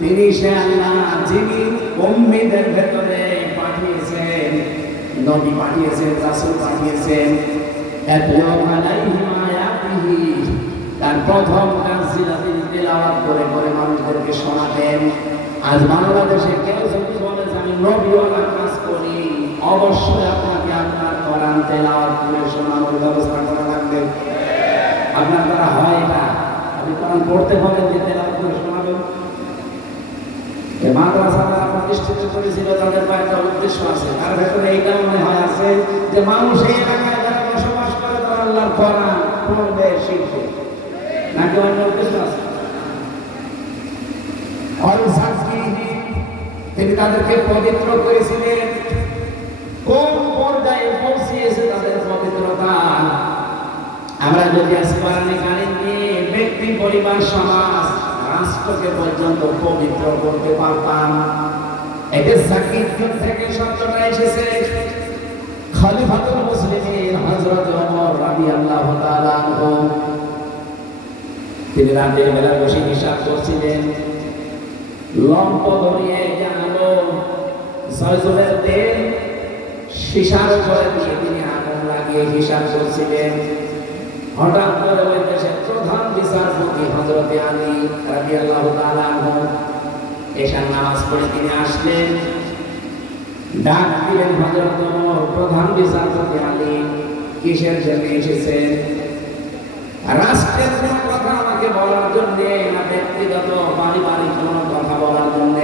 তিনি সে আল্লাহ যিনি উম্মীদের ভেতরে পাঠিয়েছেন, নবী পাঠিয়েছেন, রাসূল পাঠিয়েছেন। তার প্রথম কাজ ছিল তিনি তিলাওয়াত করে করে মানুষদেরকে শোনাতেন। আজ বাংলাদেশে কেউ যদি বলে যে আমি নবীওয়ালা কাজ করি, অবশ্যই আপনাকে আপনার কোরআন তেলাওয়াত করে শোনানোর ব্যবস্থা করা লাগবে। আপনার দ্বারা হয় এটা? আপনি কোরআন পড়তে পারেন যে তেলাওয়াত করে শোনাবেন? মাদ্রাসারা প্রতিষ্ঠিত করেছিল, তাদের একটা উদ্দেশ্য আছে। তার ভেতরে এইটা মনে হয় আছে যে মানুষ এই এলাকায় যারা বসবাস করে তারা আল্লাহর কোরআন পড়বে, শিখবে, নাকি অন্য উদ্দেশ্য আছে? তিনি তাদেরকে পবিত্র করেছিলেন। কোন পর্যায়ে পৌঁছিয়েছে তাদের পবিত্রতা? আমরা যদি কোরআনে কারিম দিয়ে ব্যক্তি, পরিবার, সমাজ, রাষ্ট্রকে পর্যন্ত পবিত্র করতে পারতাম। এটা সাকিব থেকে শব্দটা এসেছে। খলিফাতুল মুসলিমিন হযরত ওমর রাদিয়াল্লাহু তাআলা আনহু তিনি রাতের বেলা বসে হিসাব করছিলেন। লম্প ধরিয়ে জানালো সরজুলের তেল শিশার উপরে দিয়ে তিনি আগুন লাগিয়ে হিসাব করছিলেন। হঠাৎ করে ওই দেশের প্রধান বিচারপতি হযরত আলী রাদিয়াল্লাহু তাআলা আনহু এশার নামাজ পড়ে তিনি আসলেন। ডাক দিলেন, হযরত ওমর, প্রধান বিচারপতি আলী কিসের জন্য এসেছেন? রাষ্ট্রের কোন কথা আমাকে বলার জন্য, না ব্যক্তিগত পারিবারিক কোন কথা বলার জন্য?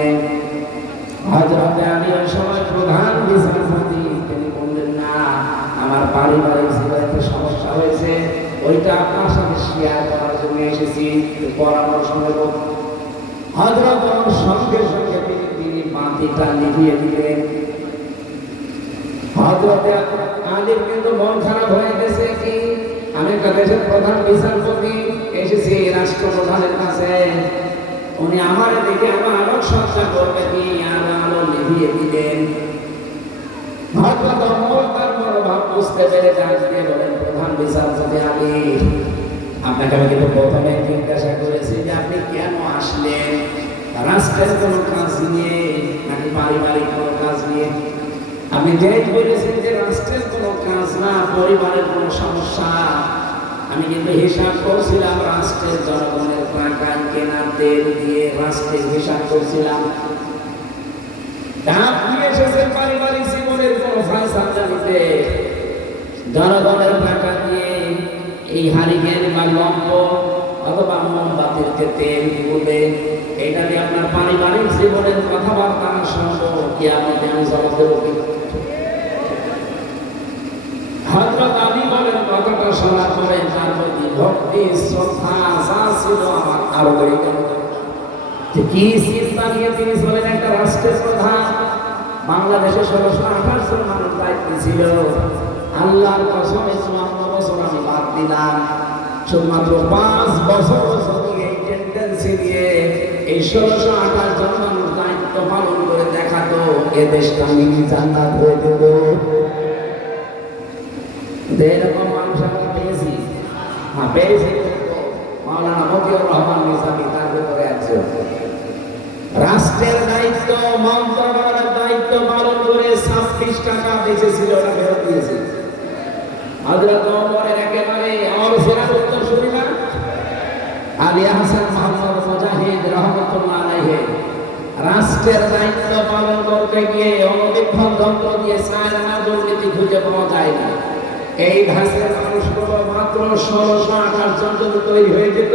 হযরত আলী ওই সময় প্রধান বিচারপতি, তিনি বললেন, না, আমার পারিবারিক জীবনে সমস্যা হয়েছে, ওইটা আপনার সাথে শেয়ার করার জন্য এসেছি, পরামর্শ নেব। হযরত ওমর সঙ্গে সঙ্গে তিনি বাতিটা নিভিয়ে দিলেন। হযরত আলীর কিন্তু মন খারাপ হয়ে গেছে। কি, আমি একটা দেশের প্রধান বিচারপতি এসেছি রাষ্ট্রপ্রধানের কাছে, উনি আমার দেখে আমার আলোক সজ্জা করবে কি, আর আলো নিভিয়ে দিলেন। হযরত ওমর তার মনোভাব বুঝতে পেরে ডাক দিয়ে বলেন, প্রধান বিচারপতি আলী, আপনাকে আমি কিন্তু প্রথমে জিজ্ঞাসা করেছি যে আপনি কেন আসলেন, রাষ্ট্রের কোনো কাজ নিয়ে নাকি পারিবারিক কোনো কাজ নিয়ে? আপনি যেই বলেছেন যে রাষ্ট্রের কোনো কাজ না, পরিবারের কোনো সমস্যা। আমি কিন্তু হিসাব করছিলাম রাষ্ট্রের জনগণের টাকা কেনার তেল দিয়ে রাষ্ট্রের হিসাব করছিলাম। আপনি এসেছেন পারিবারিক জীবনের কোনো ফয়সালা নিতে, জনগণের টাকা দিয়ে এই হারিকেন বা লম্প অথবা মোমবাতির তেল বলে এটা দিয়ে আপনার পারিবারিক জীবনের কথাবার্তা শুনবো, কিয়ামতে আমি জবাব দেবো কি? হযরত আলী বলেন, কথাটা শোনার পরে তার প্রতি ভক্তি, শ্রদ্ধা যা ছিল আমার আরো বেড়ে গেল। কি চিন্তা নিয়ে তিনি বলেন, একটা রাষ্ট্রের প্রধান, বাংলাদেশে 1628 জন মানুষ দায়িত্ব ছিল। আল্লাহর কসম, 54 বছর আমি বাদ দিলাম, শুধুমাত্র 5 বছর এই টেন্ডেন্সি দিয়ে এই 1628 জন মানুষ দায়িত্ব পালন করে দেখাতো, এ দেশটা আমি জান্নাত হয়ে দেব। এরকম মানুষ আমরা পেয়েছি, পেয়েছি। মাওলানা মতিউর রহমান নিজামী তার ভেতরে একজন। রাষ্ট্রের দায়িত্ব, মন্ত্রণালয়ের দায়িত্ব পালন করে 26 টাকা বেঁচেছিল, ওটা ফেরত দিয়েছে। হযরত ওমরের একেবারে অরসেরা উত্তরসূরি না, আলী হাসান মোহাম্মদ মুজাহিদ রহমাতুল্লাহ আলাইহি, রাষ্ট্রের দায়িত্ব পালন করতে গিয়ে অনবীক্ষণ যন্ত্র দিয়ে সায়না দুর্নীতি খুঁজে পাওয়া যায় না। এই ধাঁচের মানুষগুলো মাত্র 1628 জন যদি তৈরি হয়ে যেত,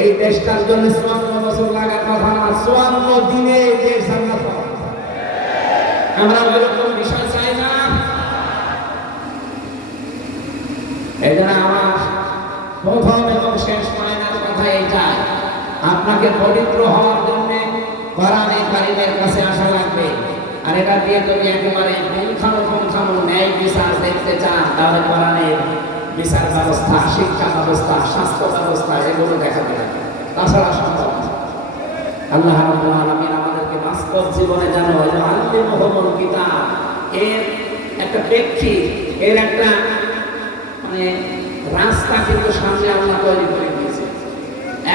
এই দেশটার জন্য 54 বছর লাগার কথা না, 54 দিনে দেশ জান্নাত পাওয়া। আমরা ওইরকম বিষয় চাই না। এই জন্য আমার প্রথম এবং শেষ মায়নার কথা এইটাই, আপনাকে পবিত্র হওয়ার জন্য কোরআনে কারিমের কাছে আসা লাগবে। আর এটা দিয়ে তুমি একেবারে পুঙ্খানুপুঙ্খানু ন্যায় বিচার দেখতে চান, তাহলে কোরআনের বিচার ব্যবস্থা, শিক্ষা ব্যবস্থা, স্বাস্থ্য ব্যবস্থা এগুলো দেখাতে হবে, তাছাড়া সম্ভব না। আল্লাহ রাব্বুল আলামিন আমাদেরকে বাস্তব জীবনে যেন আল্লিমুহুমুল কিতাব এর একটা প্রেক্ষিত, এর একটা মানে রাস্তা কিন্তু সামনে আল্লাহ তৈরি করে দিয়েছে।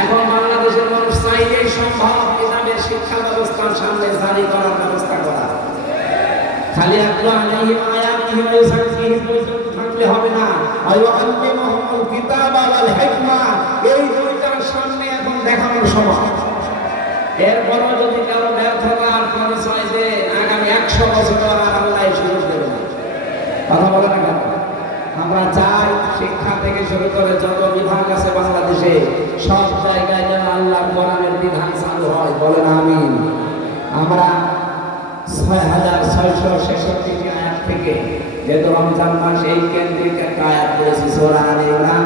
এখন বাংলাদেশের মানুষ চাইলেই সম্ভব কিতাবের শিক্ষা ব্যবস্থার সামনে জারি করার ব্যবস্থা করা। খালি আল্লাহ আলাইহি আয়াতিহি ওয়া সাহবিহি পর্যন্ত থাকলে হবে না। আইয়ুআল্লিমুহুল কিতাবা ওয়াল হিকমা, এই দুইটার সামনে এখন দেখানোর সময়। এরপরও যদি কারো ব্যর্থতার পরিচয় দেয়, আগামী 100 বছর আর আল্লাহ সুযোগ দেবে না। কথা বলে না কেন? আমরা চাই শিক্ষা থেকে শুরু করে যত বিভাগ আছে বাংলাদেশে সব জায়গায় যেন আল্লাহ কোরআনের বিধান চালু হয়। বলেন আমিন। আমরা 6666 আয়াত থেকে, যেহেতু রমজান মাস, এই কেন্দ্রিক একটা আয়াত করেছি সূরা আলে ইমরান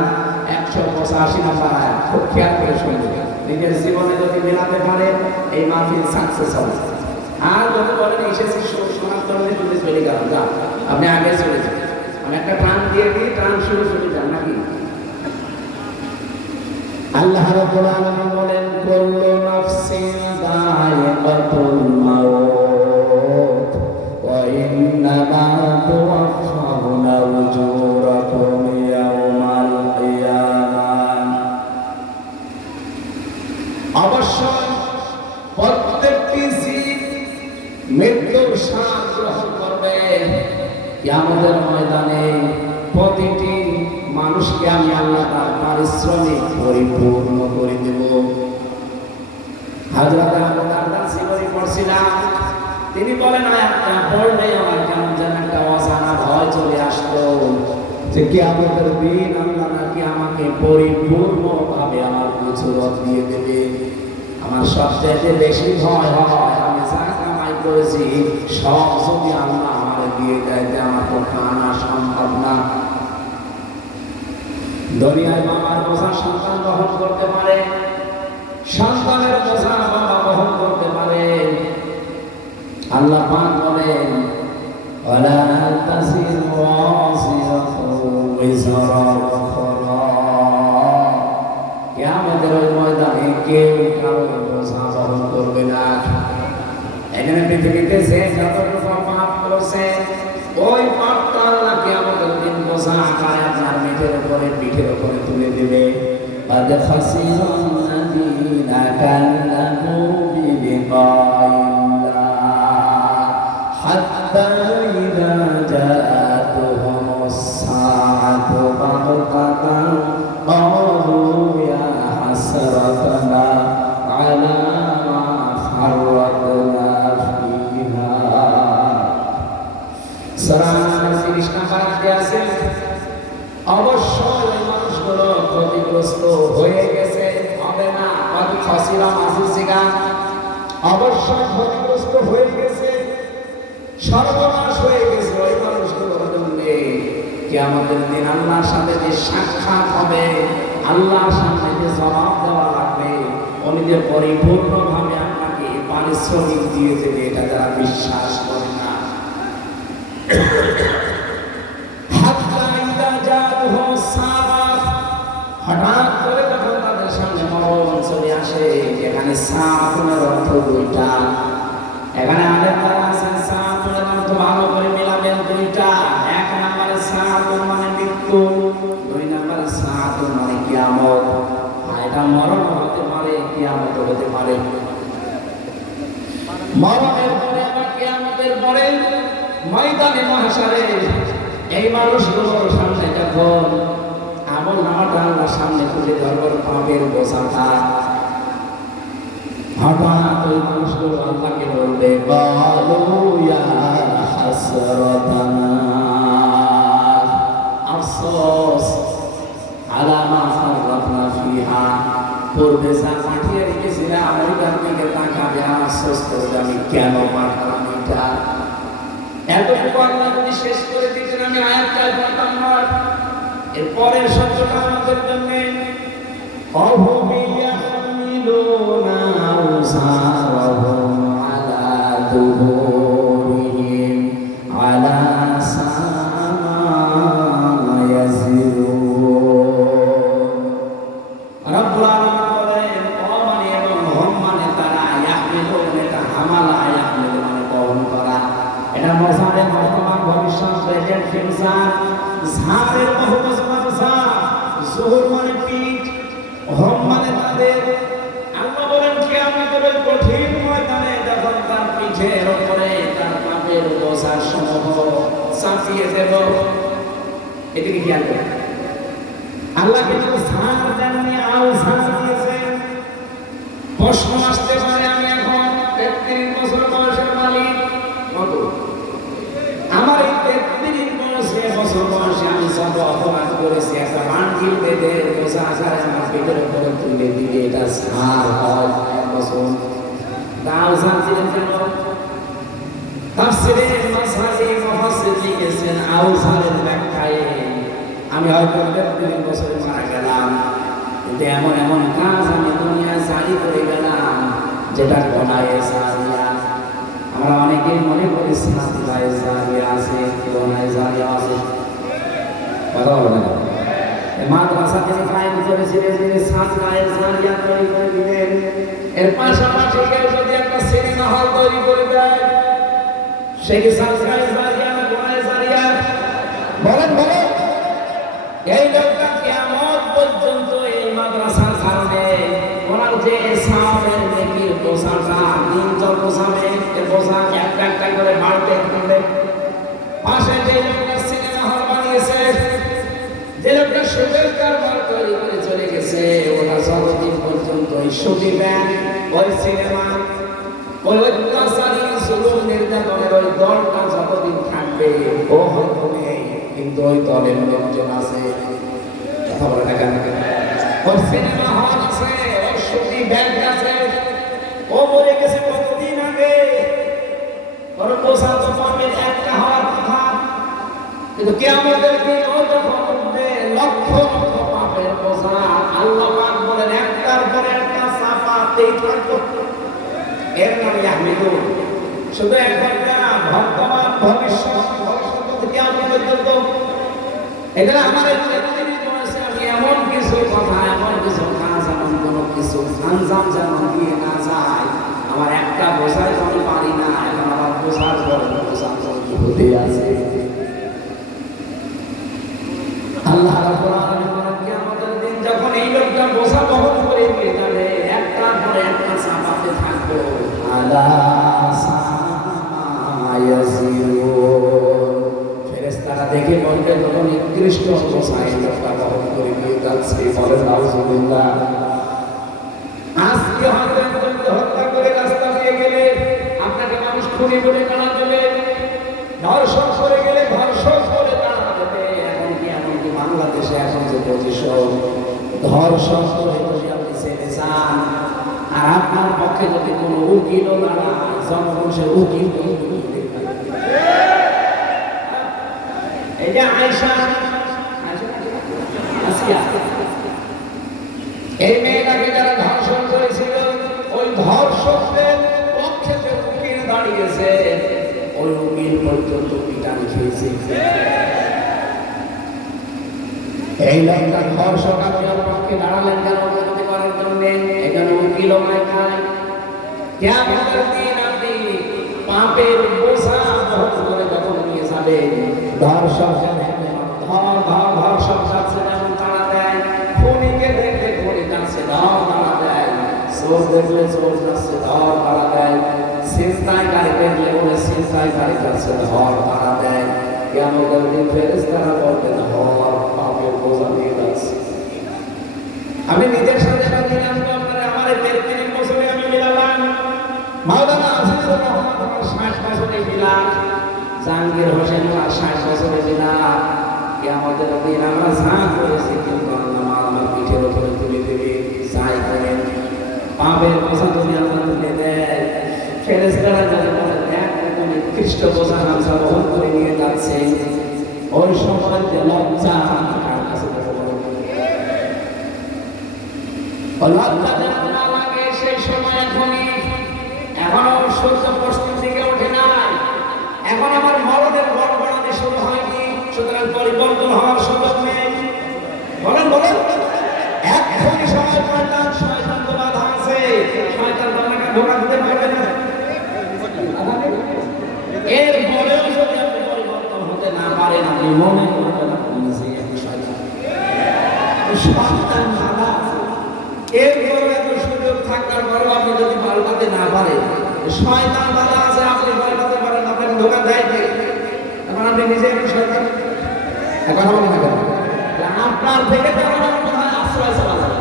185 নম্বর আয়াত। খুব খেয়াল করে শুনবেন, নিজের জীবনে যদি মেলাতে পারে এই মাহফিল সাকসেস হবে। আর যদি বলেন এসেছি শোনার জন্য যদি চলে গেল, যা আপনি আগে চলে যান, আমি একটা টান দিয়ে দিই, টান শুরু চলে যান নাকি। আল্লাহ রাব্বুল আলামিন বলেন, কুল্লু নাফসিন যায়িকাতুল মাউত ওয়া ইন্নামা তুওয়াফাউনা উজুরাকুম ইয়াওমাল কিয়ামাহ। অবশ্যই প্রত্যেকটি জীব মৃত্যুর স্বাদ গ্রহণ করবে। কিয়ামতের ময়দানে প্রতিটি মানুষকে আমি আল্লাহ তার পারিশ্রমিক পরিপূর্ণ করে দেব। হযরত আবু দারদা জীবনী পড়ছিলাম, তিনি বলেন আয়াতটা পড়লে আমার কেমন যেন একটা অজানা ভয় চলে আসতো যে কিয়ামতের দিন আল্লাহ নাকি আমাকে পরিপূর্ণভাবে আমার উজরত দিয়ে দেবে। আমার সবচেয়ে বেশি ভয় হয় আমি যা কামাই করেছি সব যদি আল্লাহ আমার দিয়ে দেয়, আমার তো আনা সম্ভব না। দুনিয়ায় বাবার বোঝা সন্তান বহন করতে পারে, সন্তানের বোঝা বাবা বহন করতে পারে। আল্লাহ পাক বলেন, ওয়ালা তাসিরু ওয়াসিরাতু বিজরা উখরা। কিয়ামতের ওই ময়দানে কেউ কারো বোঝা বহন করবে না। এখানে পৃথিবীতে যে যতটুকু পাপ করেছে ওই পাপটা আল্লাহ কিয়ামতের দিন বোঝা আকারে আপনার পিঠের উপরে তুলে দেবে। قد خسر الذين كذبوا بلقاء الله حتى إذا جاءتهم الساعة بغتة قالوا يا حسرتنا على ما فرطنا فيها। সূরা আন-নাস 30 নম্বর আয়াতে আছে, অবশ্যই মানুষগুলো ক্ষতিগ্রস্ত হয়ে গেছে, হবে না। অবশ্যই ক্ষতিগ্রস্ত হয়ে গেছে, সর্বনাশ হয়ে গেছে ওই মানুষগুলোর জন্য। কিয়ামতের দিন আল্লাহর সাথে যে সাক্ষাৎ হবে, আল্লাহর সামনে যে জবাব দেওয়া লাগবে, উনি যে পরিপূর্ণভাবে আপনাকে পারিশ্রমিক দিয়ে দেবে, এটা যারা বিশ্বাস করে না। হঠাৎ করে যখন তাদের সামনে মরণ চলে আসে, যেখানে সাআতুনের অর্থ দুইটা। এখানে আলেমরা আছেন সাআতুনের অর্থ ভালো করে মিলাবেন দুইটা। এক নম্বরে সাআতুন মানে মৃত্যু, দুই নম্বরে সাআতুন মানে কিয়ামত। আর এটা মরণ হতে পারে, কিয়ামত হতে পারে। মরণের পরে আবার কিয়ামতের পরে ময়দানে মাহশারে এই মানুষগুলোর সামনে যখন আমল নামাটা আল্লাহর সামনে তুলে ধরবার পাপের বোঝাটা, হঠাৎ ওই মানুষগুলো আল্লাহকে বলবে, ক্বালু ইয়া হাসরাতানা, আফসোস আলা মা ফাররাতনা ফিহা। পূর্বে যা পাঠিয়ে রেখেছিলাম ওইটার দিকে তাকাবে, আফসোস করবে আমি কেন পাঠালাম এটা। এতটুকু আল্লাহ যদি শেষ করে দিতেন আমি আয়াতটা পড়তাম না। এর পরের শব্দটা আমাদের জন্য, অহুম ইয়াহমিলুনা আওযারহুম আলা যুহুরিহিম আলা সামা ইয়াজিরুন। রব্বুল আলামিন বলেন, ও মানে এবং হম মানে তারা, ইয়াহমিলুন এটা হামালা, ইয়াহমিলুন মানে বহন করা। এটা মজারে বর্তমান ভবিষ্যৎ প্রেজেন্ট ফিউচার, ঝাড়ের বহুবচন ঝাড় সুহুর মানে পিঠ, হম মানে তাদের। আল্লাহ বলেন কিয়ামতের কঠিন ময়দানে যখন তার পিঠের উপরে তার পাপের বোঝার সমূহ চাপিয়ে দেব, এদিকে খেয়াল করুন। আল্লাহ কিন্তু ছাড় দেননি, আও ছাড় দিয়েছেন। প্রশ্ন আসতে পারে, আমি এখন 33 বছর বয়সের মালিক, কত আমার এই 33 বছর বয়সে আমি সব অপরাধ করেছি, একটা বান্ডিল বেঁধে বোঝা আকারে আমার পেটের উপরে তুলে দিলে এটা ছাড় হয় বছর। তাও জানছিলেন কেন? তাফসীরে মাসালি মুফাসসির লিখেছেন আউসারের ব্যাখ্যায় আমি হয়তো 33 বছরে মারা গেলাম, কিন্তু এমন এমন কাজ আমি দুনিয়ায় জারি করে গেলাম যেটা গনায়ে জারিয়া। আমরা অনেকেই মনে করি সাতগায়ে জারিয়া আছে, গনায়ে জারিয়া আছে, কথা বলে না। মাদ্রাসা থেকে কায়েম করেছিলেন, তিনি সাতগায়ে জারিয়া তৈরি করে দিলেন। এর পাশাপাশি কেউ যদি একটা সিনেমা হল তৈরি করে দেয়, সে কি সাতগায়ে জারিয়া না গনায়ে জারিয়া? বলেন বলেন। এই লোকটা কিয়ামত পর্যন্ত এই মাদ্রাসার কারণে ওনার যে সাহাবের নেকির বোঝাটা দিন যত যাবে এ বোঝা একটা একটা করে বাড়তে থাকবে। পাশে যে লোকটা সিনেমা হল বানিয়েছে, যে লোকটা সুদের কারবার তৈরি করে চলে গেছে, ওটা যতদিন পর্যন্ত ওই সুদি ব্যাংক, ওই সিনেমা, ওই অত্যাচারী জুলুম নির্যাতনের ওই দলটা যতদিন থাকবে ও হয়তো নেই, কিন্তু ওই দলের লোকজন আছে। কথা বলে না কেন? ওই সিনেমা হল আছে, ওই সুদি ব্যাংক আছে, ও মরে গেছে কতদিন আগে। ওর বোঝা তো পাবেন একটা হওয়ার কথা, কিন্তু কিয়ামতের দিন ও যখন উঠবে লক্ষ লক্ষ পাপের বোঝা, আল্লাহ পাক বলেন একটার পর একটা চাপাতেই থাকবে। এর নামে আহমেদুল, শুধু একবার না, বর্তমান ভবিষ্যৎ কিয়ামত পর্যন্ত। এটা আমার আমি এমন কিছু কথা, এমন কিছু কাজ, এমন কোনো কিছু আঞ্জাম যেমন দিয়ে না যায়, আমার একটা বোঝায় আমি পারি না, এখন আমার বোঝার পরে বোঝা হতে আছে। আল্লাহ রাব্বুল আলামিন বলেন কিয়ামতের দিন যখন এই লোকটা বোঝা বহন করে নিয়ে যাবে, একটার পরে একটা চাপাতে থাকবো। আলা ফেরেশতারা দেখে বলবে কত নিকৃষ্ট বোঝা এই লোকটা বহন করে নিয়ে যাচ্ছে। বলেন নাউজুবিল্লাহ। আজকে হত্যা করে রাস্তা দিয়ে গেলে আপনাকে মানুষ খুনি বলে টানা দেবে, ধর্ষণ করে গেলে ধর্ষণ করে টানা দেবে। এমনকি বাংলাদেশে এখন যে পজিশন, ধর্ষণ করে যদি আপনি ছেড়ে যান, আর আপনার পক্ষে যদি কোনো উকিলও দাঁড়ায়, জনগণ সে উকিল এই যে আয়েশা, এই মেয়েটাকে যারা ধর্ষণ করেছিল, ওই ধর্ষকদের পক্ষে যে উকিল দাঁড়িয়েছে, ওই উকিল পর্যন্ত পিটান খেয়েছে। এই লোকটা ধর্ষক, আপনি ওর পক্ষে দাঁড়ালেন কেন? বিরোধী করার জন্য। এখানে উকিলও নাই খায়। কিয়ামতের দিন আপনি পাপের বোঝা বহন করে যখন নিয়ে যাবেন, ধর্ষক ধর্ষক যাচ্ছে যেমন তাড়া দেয়, খুনিকে দেখলে খুনি যাচ্ছে ধর তাড়া দেয়, চোর দেখলে চোর যাচ্ছে ধর তাড়া দেয়, ছিনতাইকারী দেখলে বলে ছিনতাইকারী যাচ্ছে ধর তাড়া দেয়। কিয়ামতের দিন ফেরেশতারা বলবেন হর পাপের বোঝা নিয়ে যাচ্ছে। আমি নিজের সাথে মিলাম তো আপনারা, আমার 33 বছরে আমি মিলালাম। মাওলানা আজিজুর রহমান 60 বছরে মিলাম, জাহাঙ্গীর হোসেন 60 বছরে মিলাম। কিয়ামতের দিন আমরা যা করেছি কিন্তু আল্লাহ আমার পিঠের উপরে তুলে দেবে। যাই করেন পাপের বোঝা যদি আল্লাহ তুলে দেয়, ফেরেশতারা যারা বলেন এক নিকৃষ্ট বোঝা হামজা বহন করে নিয়ে যাচ্ছে, ওই সময় যে লজ্জা কার কাছে লজ্জা যেন না লাগে, সেই সময় এখনো সূর্য পশ্চিম দিকে ওঠে নাই, এখন আমার মরণের গড়গড়ানি শুরু হয়নি, সুতরাং পরিবর্তন হওয়ার সুযোগ নেই। বলেন বলেন, এখনই সময় পড়লাম, শয়তান তো বাধা আছে, শয়তান তো আমাকে ধোঁকা দিতে পারবে না। এর পরেও যদি আপনি পরিবর্তন হতে না পারেন, আপনি মনে করবেন আপনি নিজেই একটি শয়তান। সন্তান বাবা এরপরে এত সুযোগ থাকার পরেও আপনি যদি পাল্টাতে না পারেন, শয়তান বাবা আছে আপনি পাল্টাতে পারেন, আপনাকে ধোকা দেয় কে? এখন আপনি নিজে একটু শয়তান। এখন হবে না কেন? আপনার থেকে তেমন আশ্রয় চাওয়া যাবে।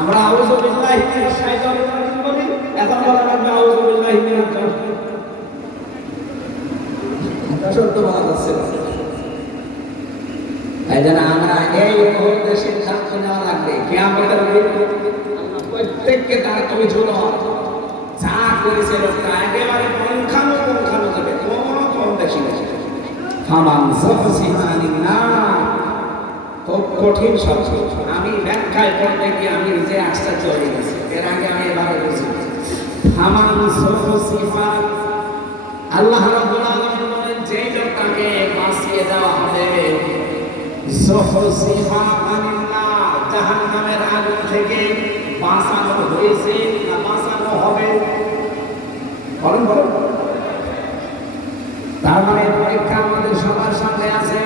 আমরা আউযু বিল্লাহি মিনাশ শাইতানির রাজিম বলি, এখন বলা লাগবে আউযু বিল্লাহি মিনাজ জান্নাত। এটা সত্য বলা যাচ্ছে না। এই জন্য আমরা এই মুহূর্তে সিদ্ধান্ত নেওয়া লাগবে, কিয়ামতের দিন আল্লাহ প্রত্যেককে তার অভিযোগ যা করেছে লোকটা একেবারে পুঙ্খানুপুঙ্খানু দেবে, কোনো কম বেশি নেই। ফামান যুহজিহা আনিন নার, খুব কঠিন শব্দ। আমি ব্যাখ্যায় পড়তে গিয়ে আমি নিজে আশ্চর্য হয়ে গেছি, এর আগে আমি এভাবে বুঝি। ফামান যুহজিহা, আল্লাহ রাব্বুল আলামিন বলেন যে লোকটাকে বাঁচিয়ে দেওয়া হবে, যুহজিহা আনিন নার, জাহান্নামের আগুন থেকে বাঁচানো হয়েছে না বাঁচানো হবে? বলেন বলেন। তার মানে পরীক্ষা আমাদের সবার সামনে আছে।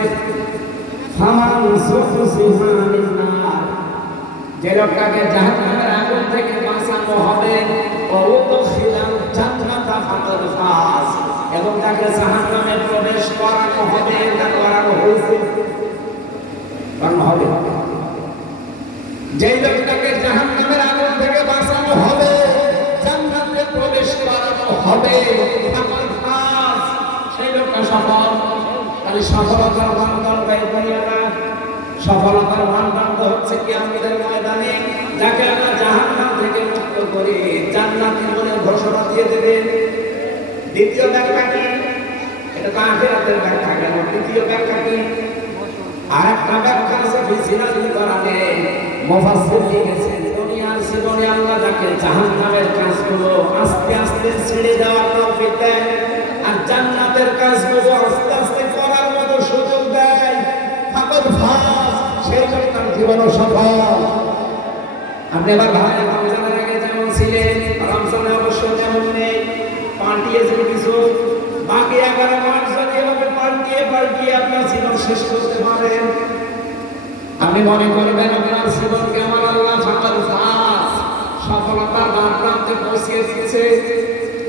ফামান যুহজিহা আনিন নার, যে লোকটাকে জাহান্নামের আগুন থেকে বাঁচানো হবে, ওয়া উদখিলাল জান্নাতা ফাকাদ ফাজ, এবং তাকে জাহান্নামে প্রবেশ করানো হবে, তা করানো হয়েছে, করানো হবে। যে লোকটাকে জাহান্নামের আগুন থেকে বাঁচানো হবে, জান্নাতে প্রবেশ করানো হবে, ফাকাদ ফাজ, সেই লোকটা সফল। তাহলে সফলতার মানদণ্ড দুনিয়াটা, সফলতার মানদণ্ড হচ্ছে কিয়ামতের ময়দানে যাকে আমরা জাহান্নাম থেকে মুক্ত করে জান্নাতি বলে ঘোষণা দিয়ে দেবেন। দ্বিতীয় ব্যাখ্যা কি? এটা তো আখিরাতের ব্যাখ্যা, কেন? দ্বিতীয় ব্যাখ্যা কি? আরেকটা ব্যাখ্যা আছে ফিজিনাল কোরআনে মুফাসসির লিখেছেন, দুনিয়ার জীবনে আল্লাহ যাকে জাহান্নামের কাজগুলো আস্তে আস্তে ছেড়ে দেওয়ার তৌফিক দেয় আর জান্নাতের কাজগুলো আস্তে আস্তে করার মতো সুযোগ দেয়, ফাকাদ ফাজ, সেই লোকটার জীবনও সফল। আপনি এবার ভাবেন, রমজানের আগে যেমন ছিলেন, রমজানে অবশ্য যেমন নেই, পাল্টিয়েছেন কিছু, বাকি 11 মাস যদি এভাবে পাল্টিয়ে আপনার জীবন শেষ করতে পারেন, আপনি মনে করবেন আপনার জীবনকে আমার আল্লাহ ফাকাদ ফাজ, সফলতার দ্বারপ্রান্তে পৌঁছে দিয়েছে।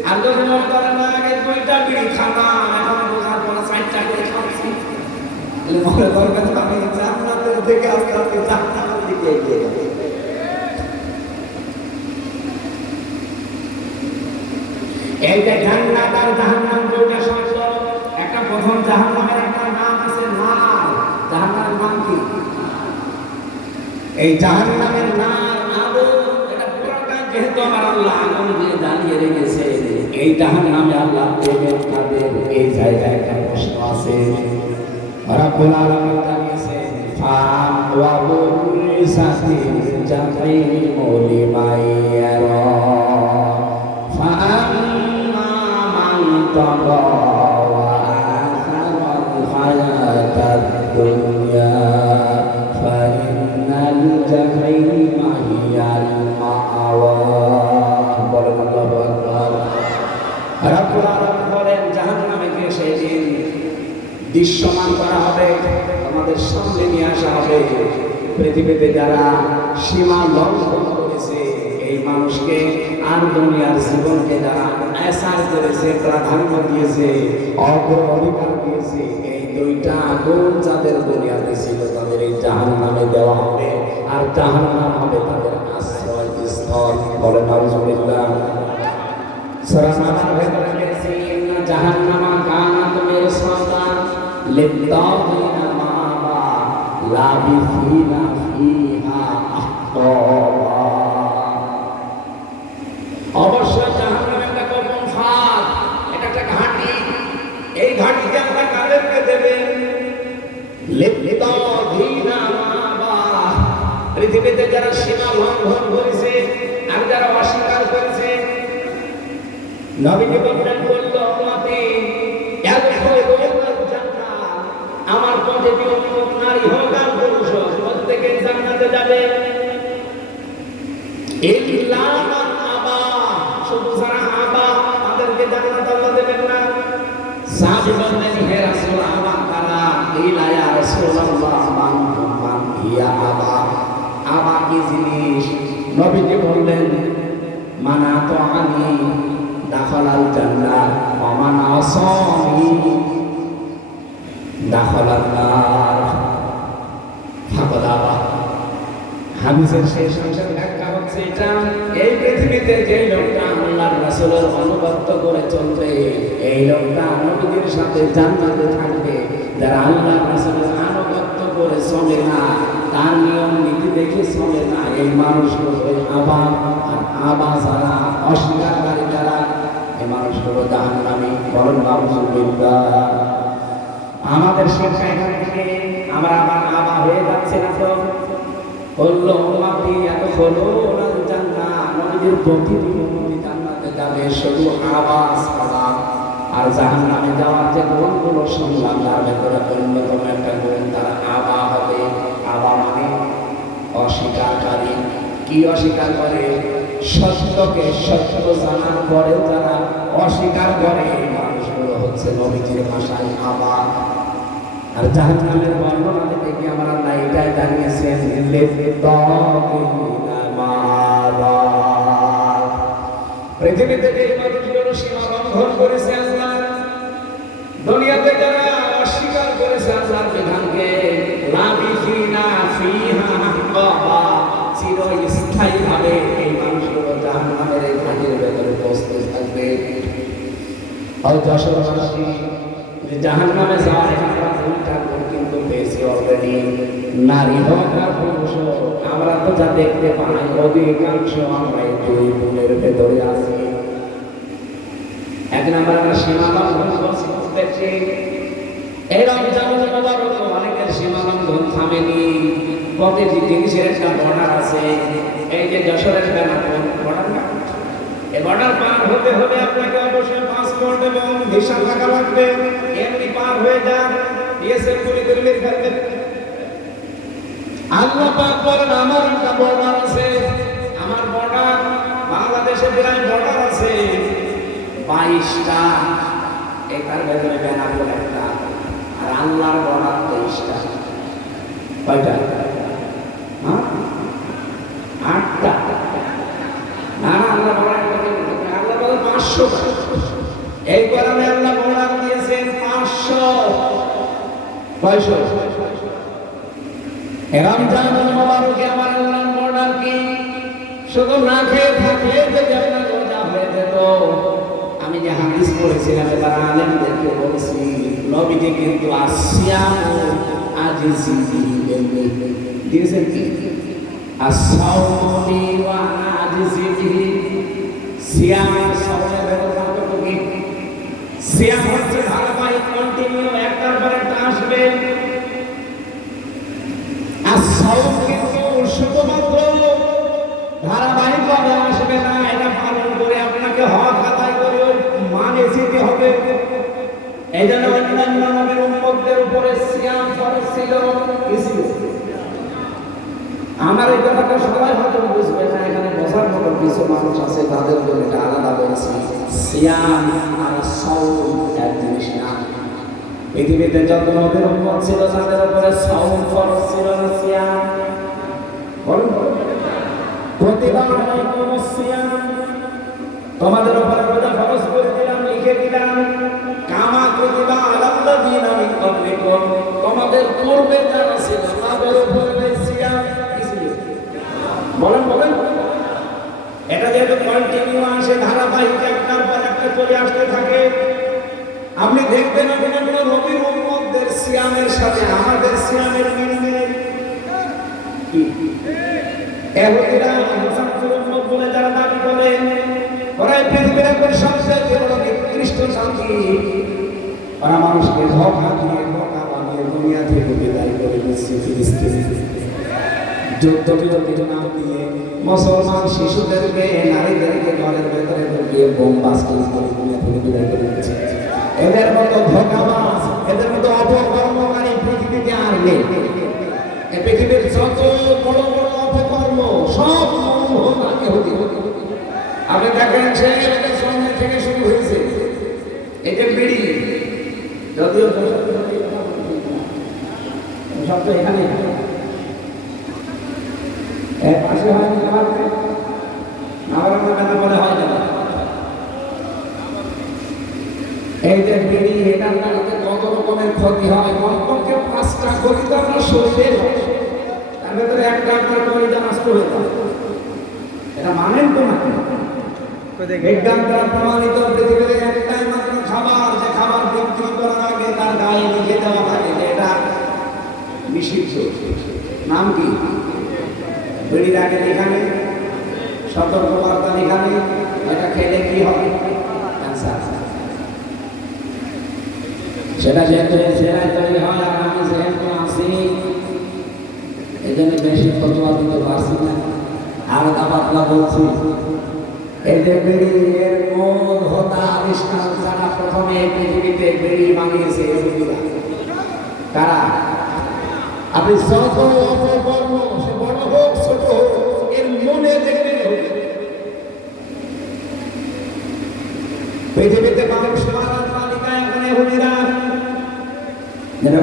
আর যদি মনে করেন না আগে 2টা বিড়ি খাতাম, এখন বোঝার পর 4টা করে খাচ্ছি, তাহলে মনে করবেন আমি জান্নাতের দিকে আস্তে আস্তে জাহান্নামের দিকে এগিয়ে যাচ্ছি। এই যে জান্নাত আর জাহান্নাম দুটো শব্দ, একটা প্রথম জাহান্নামের একটা নাম আছে নার, জাহান্নামের নাম কি? এই জাহান্নামের নার আগুন, এটা পুরোটা যেহেতু আমার আল্লাহ আগুন দিয়ে জ্বালিয়ে রেখেছে, এই জাহান্নামে আল্লাহ দেবেন কাদের? এই জায়গায় একটা প্রশ্ন আছে। রব্বুল আলামিন জানিয়েছেন, ফাম ওয়া বুরিসাতিল জাহিমু লিমান ইয়ারা ফাআম্মা মান তাগা ওয়া আথারাল হায়াতাদ দুনিয়া ফাইন্নাল জাহিমা হিয়াল মাআওয়া। বলেন আল্লাহু আকবার। রব্বুল আলামিন বলেন, জাহান্নামকে সেদিন দৃশ্যমান করা হবে, আমাদের সামনে নিয়ে আসা হবে। পৃথিবীতে যারা সীমা লঙ্ঘন করেছে এই মানুষকে, আর দুনিয়ার জীবনকে যারা এসার করেছে, প্রাধান্য দিয়েছে, অগ্রাধিকার দিয়েছে, এই 2টা আগুন যাদের দুনিয়াতে ছিল তাদের এই জাহান্নামে দেওয়া হবে, আর জাহান্নাম হবে তাদের আশ্রয়স্থল। বলেন আলহামদুলিল্লাহ। সূরা নাহলের ভেতরে গেছি, ইন্না জাহান্নামা কানাত মিরসাদা লিত্তাগিনা মাআবা লাবিথিনা ফিহা আহকাবা। অবশ্যই জাহান্নাম একটা গোপন ফাঁদ, এটা একটা ঘাঁটি। এই ঘাঁটিতে আমরা কাদেরকে দেবেন? লিত্তাগিনা মাআবা, পৃথিবীতে যারা সীমা লঙ্ঘন করেছে আর যারা অস্বীকার করেছে। নবীজি বললেন, বলল উম্মতি আমার পথে বিমুখ নারী হোক আর পুরুষ হোক, প্রত্যেকে জান্নাতে যাবে। ইল্লা মান আবা, শুধু যারা আবা তাদেরকে জান্নাত আল্লাহ দেবেন না। সাহাবী বললেন, হে রাসূল, আবা কারা? ইলা ইয়া রাসূলুল্লাহ মান হিয়া আবা, নবীজি বললেন, মানা তো আনি দাখালাল জান্নাহ ওয়া মান আসানি দাখালান নার। ফাকাদ আবা। হাদিসের শেষ অংশের ব্যাখ্যা হচ্ছে এটা, এই পৃথিবীতে যে লোকটা আল্লাহর রাসূলের অনুগত করে চলবে, এই লোকটা নবীর সাথে জান্নাতে থাকবে। যারা আল্লাহর রাসূলের অনুগত করে চলে না, তার নিয়ম নীতি দেখে চলে না, এই মানুষগুলো আবা। আর আবা যারা, অস্বীকারী যারা, এই মানুষগুলো জাহান্নামী। বলেন নাউযুবিল্লাহ। আমাদের শিক্ষা এখান থেকে আমরা আবার আবা হয়ে যাচ্ছে না তো? বললো উম্মতি ইয়াদখুলুনাল জান্নাহ, নবীর প্রতিদিন উম্মতি জান্নাতে যাবে, শুধু আওয়াজ ছাড়া। আর জাহান্নামে যাওয়ার যে গুণগুলো শুনলাম, তার ভেতরে অন্যতম একটা গুণ, তারা আবা হবে। আবা মানে অস্বীকারী। কি অস্বীকার করে? সত্যকে সত্য জানার পরেও যারা অস্বীকার করে, এই মানুষগুলো হচ্ছে নবীজির ভাষায় আবা। আর জাহান্নামের বর্ণনা থেকে আমরা আল্লাহ এটাই জানিয়েছেন, পৃথিবীতে যে মানুষগুলো সীমা লঙ্ঘন করেছে আল্লাহ, দুনিয়াতে যারা অস্বীকার করেছে আল্লাহর বিধানকে, লাবিথিনা ফিহা আহকাবা, চিরস্থায়ীভাবে এই মানুষগুলো জাহান্নামের এই ঘাটির ভেতরে উপস্থিত থাকবে। আর যশোরবাসী জাহান্নামে যাওয়ার একটা ভুলটা কিন্তু পেয়েছি অলরেডি। নারী হোক আর পুরুষ হোক, আমরা তো যা দেখতে পাই অধিকাংশ আমরা এই দুই ভুলের ভেতরে আছি। এক নাম্বার, আমরা সীমা লঙ্ঘন করছি। এই রমজানুল মুবারক অনেকের সীমা লঙ্ঘন থামেনি। প্রতিটি জিনিসের একটা বর্ডার আছে। এই যে যশোরের বর্ডার না, এই বর্ডার পার হতে হলে আপনাকে অবশ্যই পাসপোর্ট এবং ভিসা থাকা লাগবে। এমনি পার হয়ে যান, বিএসএফ পুলিশ বের করবে। আল্লাহ পাক বলেন, আমার একটা বর্ডার আছে। আমার বর্ডার, বাংলাদেশে প্রায় বর্ডার আছে 22টা। এটার ভেতরে বেনাপোল একটা, আর আল্লাহর বর্ডার 23টা। কয়টা? 8টা। না, আল্লাহ বর্ডার 500। এই কারণে আল্লাহ বর্ডার দিয়েছেন 500। রমজানুল মুবারকে আমার আল্লাহর বর্ডার কি? শুধু না খেয়ে থাকলে যদি আপনার রোজা হয়ে যেত। আমি যে হাদিস পড়েছিলাম, এবার আলেমদেরকে বলছি, নবীজি কিন্তু আসিয়াম আজিজি দিয়েছেন কি? আসাউলি ওয়া আজিজি। সিয়াম সাওমের ব্যাপারে কি? সিয়াম হচ্ছে ধারাবাহিক, কন্টিনিউ, একটার পর একটা আসবে। আর সাওম কিন্তু শুধুমাত্র ধারাবাহিকভাবে আসবে না, এটা পালন করে আপনাকে হক আদায় করে মানে যেতে হবে। এই জন্য অন্যান্য নবীর উম্মতদের উপরে সিয়াম ফরজ ছিল। আমার এই কথাটা সবাই হয়তো বুঝবে না, এখানে বোঝার মতো কিছু মানুষ আছে, তাদের জন্য এটা আলাদা বলছি। সিয়াম আর সাওম এক জিনিস না। পৃথিবীতে যত নবীর উম্মত ছিল, তাদের উপরে সাওম ফরজ ছিল না সিয়াম? বলুন, কুতিবা আলাইকুমুস সিয়াম, তোমাদের উপরে রোজা ফরজ করে দিলাম, লিখে দিলাম। কামা কুতিবা আলাল্লাযীনা মিন ক্বাবলিকুম, তোমাদের পূর্বে যারা ছিল তাদের উপরে সিয়াম। বলেন, এটা যেহেতু কন্টিনিউ আসে, ধারাবাহিক, একটার পর একটা চলে আসতে থাকে। আপনি দেখবেন অন্যান্য নবীর উম্মতদের সিয়ামের সাথে আমাদের সিয়ামের মিল নেই। ইহুদিরা মুসাফির উম্মত বলে যারা দাবি করেন, ওরা পৃথিবীর একবারে সবচেয়ে বড় নিকৃষ্ট জাতি। ওরা মানুষকে ধোঁকা দিয়ে, ধোঁকা বানিয়ে দুনিয়া থেকে বিদায় করে দিচ্ছে। ফিলিস্তিনে যুদ্ধ বিরতির নাম দিয়ে মুসলমান শিশুদেরকে, নারীদেরকে ঘরের ভেতরে ঢুকিয়ে বোম বাস্টিং করে দুনিয়া থেকে বিদায় করে দিচ্ছে। এদের মতো ধোঁকাবাজ, এদের মতো অপকর্মকারী পৃথিবীতে আর নেই। এই পৃথিবীর যত বড় বড় অপকর্ম সব আপনি দেখেন, সেই সন্ধ্যা থেকে শুরু হয়েছে। এটা বিড়ি, যদিও সব তো এখানে পাশে হয়। বিড়ি এটার কারণে কত রকমের ক্ষতি হয়, কমপক্ষে 5টা ক্ষতি তো আপনার শরীরে হয়, তার ভেতরে একটা আপনার কলিজা নষ্ট হয়ে যায়। এটা মানেন তো না? বিজ্ঞান দ্বারা প্রমাণিত পৃথিবীতে একটাই মাত্র খাবার, যে খাবার বিক্রি করার আগে তার গায়ে লিখে দেওয়া থাকে যে এটা নিষিদ্ধ। নাম কি? বিড়ির আগে লেখা নেই, সতর্কবার্তা লেখা নেই, এটা খেলে কি হবে? ক্যান্সার। সেটা যেহেতু সেটাই তৈরি হয়, আর আমি যেহেতু আসি এই জন্য বেশি ফতোয়া দিতে পারছি না, হালকা পাতলা বলছি। এই যে বিড়ি এর মূল হোতা আবিষ্কার যারা প্রথমে পৃথিবীতে বিড়ি বানিয়েছে ইহুদিরা। কারা? আপনি যত অপকর্ম, সে বড় হোক ছোট হোক, এর মনে দেখবেন পৃথিবীতে মানুষ মারার তালিকা এখন ইহুদিরা।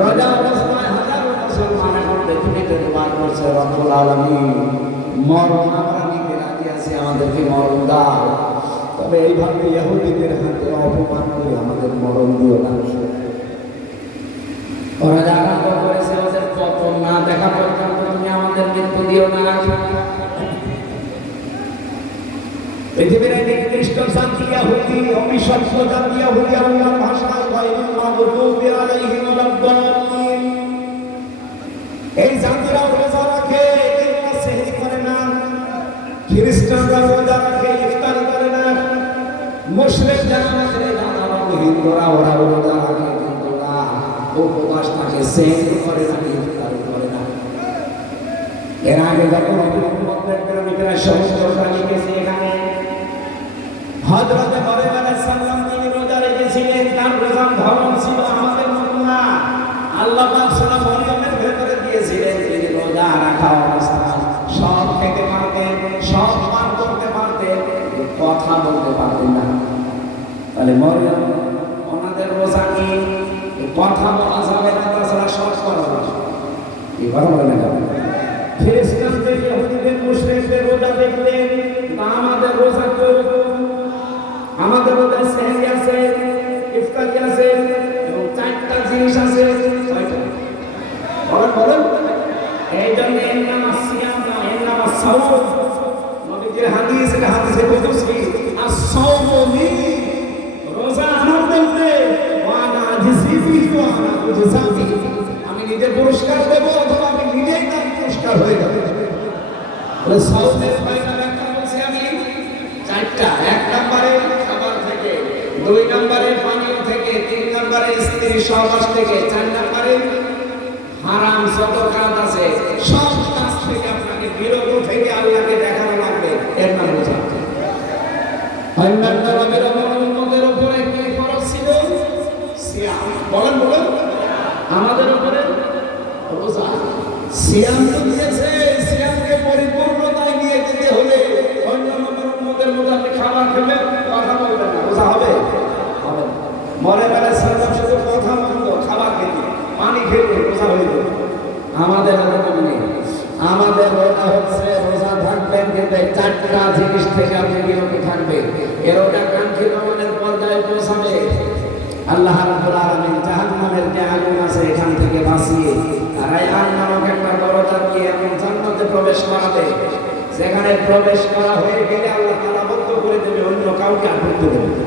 রোজা অবস্থায় হাজারো মুসলমান এখন পৃথিবীতে দোয়া করছে, রব্বুল আলামিন মরণ আমরা নিতে রাজি আছি, আমাদেরকে মরণ দাও, তবে এইভাবে ইহুদিদের হাতে অপমান করে আমাদের মরণ দিও না। ওরা যারা করেছে ওদের পতন না দেখা পর্যন্ত তুমি আমাদের মৃত্যু দিও না। পৃথিবীর এই নিকৃষ্ট জাতি ইহুদি, অবিশ্বাস্য জাতি ইহুদি, আল্লাহর ভাষায় গায়রুল মাগদুবি আলাইহিম ওয়ালাদ-দাল্লিন। এই জাতিরা রোজা রাখে কিন্তু সেহরি করে না, খ্রিস্টানরা রোজা রাখে ইফতারি করে না, মুশরিক যারা আছে হিন্দুরা ওরা রোজা রাখে কিন্তু না উপবাস থাকে, সেহরি করে না, ইফতারি করে না। এর আগে যখন প্রেমিকরা সমুদ্রটা লিখেছে, এখানে হযরত মরিয়ম আলাইহিস সালাম তিনি রোজা রেখেছিলেন, তার রোজার ধরন ছিল আমাদের মতো না। আল্লাহ পাক সূরা মরিয়মের ভেতরে দিয়েছিলেন তিনি রোজা রাখা অবস্থায় সব খেতে পারতেন, সব পান করতে পারতেন, কথা বলতে পারতেন না। তাহলে মরিয়ম ওনাদের রোজা কি কথা বলা যাবে না, তাছাড়া সব করা যাবে, কি কথা বলে না? খ্রিস্টানদের, ইহুদিদের, মুশরিকদের রোজা দেখলেন, আমাদের রোজা তো আমাদের রোজা সেহরি আছে, ইফতারি আছে এবং 4টা জিনিস আছে। বলেন এই জন্য এর নাম সিয়াম না, এর নাম সাওম। নবীজির হাদিস, এটা হাদিসে কুদসি, আস-সাওমু লি, রোজা আমার বলতে ওয়া না জিসিবি ওয়া না উজজাবি, আমি নিজে পুরস্কার দেব অথবা আমি নিজেই তার পুরস্কার হয়ে যাব। বলে সাওমের বাইরে ব্যাখ্যা বলছি আমি 4টা। 1 নম্বরে খাবার থেকে, 2 নম্বরে পানীয় থেকে, 3 নম্বরে স্ত্রী সহবাস থেকে, 4 নম্বরে হারাম যত কাজ আছে সব কাজ থেকে আপনাকে বিরত থেকে আল্লাহকে দেখানো লাগবে, এর নাম রোজা। অন্যান্য নবীর উম্মতের উপরে কি ফরজ ছিল? সিয়াম। বলেন আমাদের উপরে রোজা। সিয়াম তো দিয়েছে, সিয়ামকে পরিপূর্ণতায় নিয়ে যেতে হলে অন্যান্য উম্মতের মতো আপনি খাবার খেবেন, কথা বলবেন না, রোজা হবে? হবে না। মরিয়ম আলাইহিস সালাম শুধু কথা বলতো, খাবার খেতেন, পানি খেতে, রোজা হয়ে যেত। আমাদের এরকম নেই। আমাদের রোজা হচ্ছে, রোজা থাকবেন কিন্তু 4টা জিনিস থেকে আপনি বিরত থাকবেন। এর ওটা কাঙ্ক্ষিত মনের পর্যায়ে পৌঁছাবে। আল্লাহ রাব্বুল আলামিন জাহান্নামের যে আগুন আছে এখান থেকে বাঁচিয়ে রায়হান নামক একটা দরজা দিয়ে এমন জান্নাতে প্রবেশ করাবে, যেখানে প্রবেশ করা হয়ে গেলে আল্লাহ তাআলা বন্ধ করে দেবে, অন্য কাউকে আর ঢুকতে দেবে না।